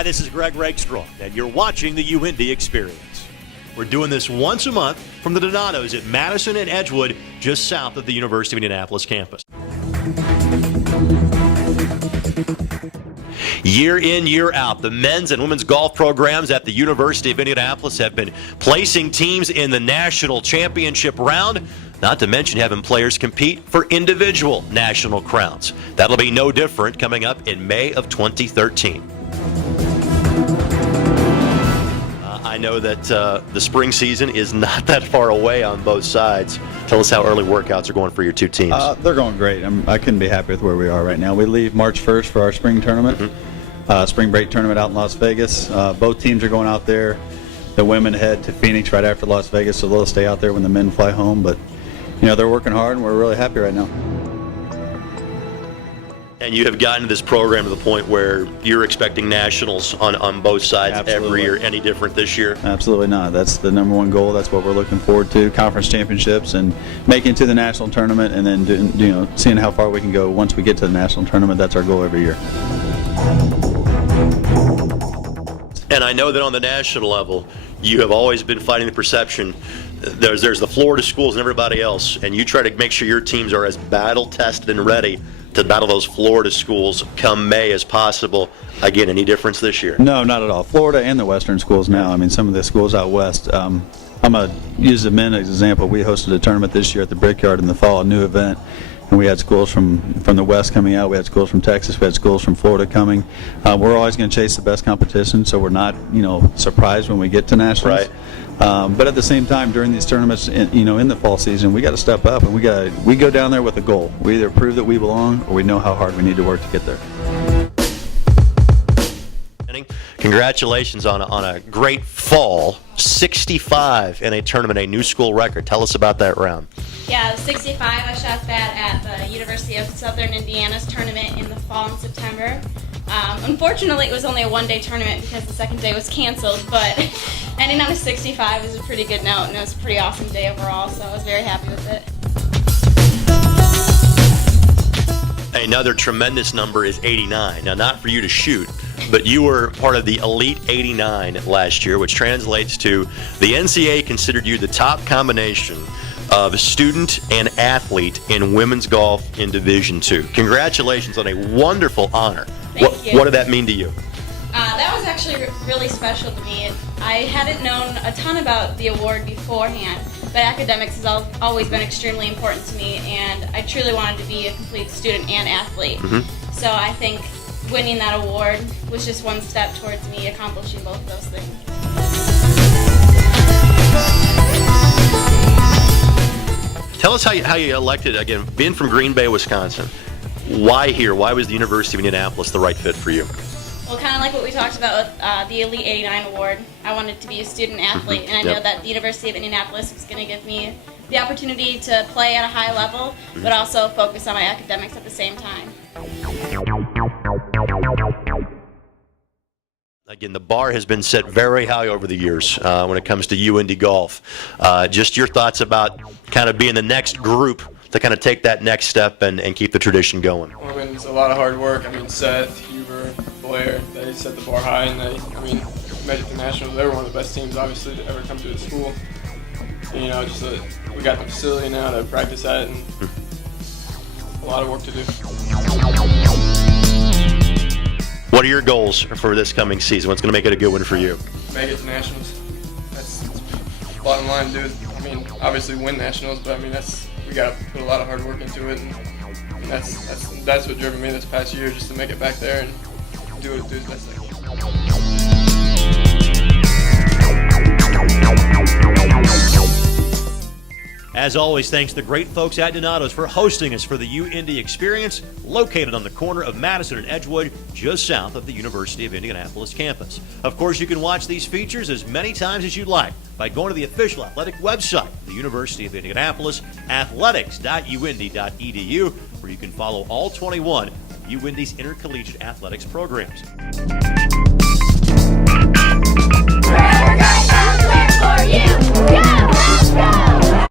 Hi, this is Greg Rakestraw, and you're watching the UIndy Xperience. We're doing this once a month from the Donatos at Madison and Edgewood, just south of the University of Indianapolis campus. Year in, year out, the men's and women's golf programs at the University of Indianapolis have been placing teams in the national championship round, not to mention having players compete for individual national crowns. That'll be no different coming up in May of 2013. I know that the spring season is not that far away on both sides. Tell us how early workouts are going for your two teams. They're going great. I couldn't be happy with where we are right now. We leave March 1st for our spring tournament, spring break tournament out in Las Vegas. Both teams are going out there. The women head to Phoenix right after Las Vegas, so they'll stay out there when the men fly home. But, you know, they're working hard, and we're really happy right now. And you have gotten to this program to the point where you're expecting nationals on both sides. Absolutely. Every year. Any different this year? Absolutely not. That's the number one goal. That's what we're looking forward to, conference championships and making it to the national tournament, and then seeing how far we can go once we get to the national tournament. That's our goal every year. And I know that on the national level, you have always been fighting the perception. There's the Florida schools and everybody else, and you try to make sure your teams are as battle-tested and ready to battle those Florida schools come May as possible. Again, any difference this year? No, not at all. Florida and the Western schools now. I mean, some of the schools out west. I'm going to use the men as an example. We hosted a tournament this year at the Brickyard in the fall, a new event. And we had schools from the West coming out. We had schools from Texas. We had schools from Florida coming. We're always going to chase the best competition, so we're not, surprised when we get to nationals. Right. But at the same time, during these tournaments, in the fall season, we got to step up, and we go down there with a goal. We either prove that we belong, or we know how hard we need to work to get there. Congratulations on a great fall. 65 in a tournament, a new school record. Tell us about that round. Yeah, 65. I shot that at the University of Southern Indiana's tournament in the fall in September. Unfortunately, it was only a one-day tournament because the second day was canceled, but ending on a 65 is a pretty good note, and it was a pretty awesome day overall, so I was very happy with it. Another tremendous number is 89. Now, not for you to shoot, but you were part of the Elite 89 last year, which translates to the NCAA considered you the top combination of student and athlete in women's golf in Division II. Congratulations on a wonderful honor. Thank you. What did that mean to you? That was actually really special to me. I hadn't known a ton about the award beforehand, but academics has always been extremely important to me, and I truly wanted to be a complete student and athlete. So I think winning that award was just one step towards me accomplishing both of those things. Tell us how you elected, again, being from Green Bay, Wisconsin. Why here? Why was the University of Indianapolis the right fit for you? Well, kind of like what we talked about with the Elite 89 award, I wanted to be a student athlete, and I know that the University of Indianapolis was going to give me the opportunity to play at a high level, but also focus on my academics at the same time. Again, the bar has been set very high over the years when it comes to UIndy golf. Just your thoughts about kind of being the next group to kind of take that next step and keep the tradition going. Well, I mean, it's a lot of hard work. I mean, Seth, Huber, Blair, they set the bar high, and made it to nationals. They were one of the best teams, obviously, to ever come to the school. And, we got the facility now to practice at, and a lot of work to do. What are your goals for this coming season? What's going to make it a good one for you? Make it to nationals. That's the bottom line, dude. I mean, obviously win nationals, but we got to put a lot of hard work into it, and that's what driven me this past year, just to make it back there and do the best thing. As always, thanks to the great folks at Donatos for hosting us for the UIndy Xperience, located on the corner of Madison and Edgewood, just south of the University of Indianapolis campus. Of course, you can watch these features as many times as you'd like by going to the official athletic website of the University of Indianapolis, athletics.uindy.edu, where you can follow all 21 of UIndy's intercollegiate athletics programs. We're for you.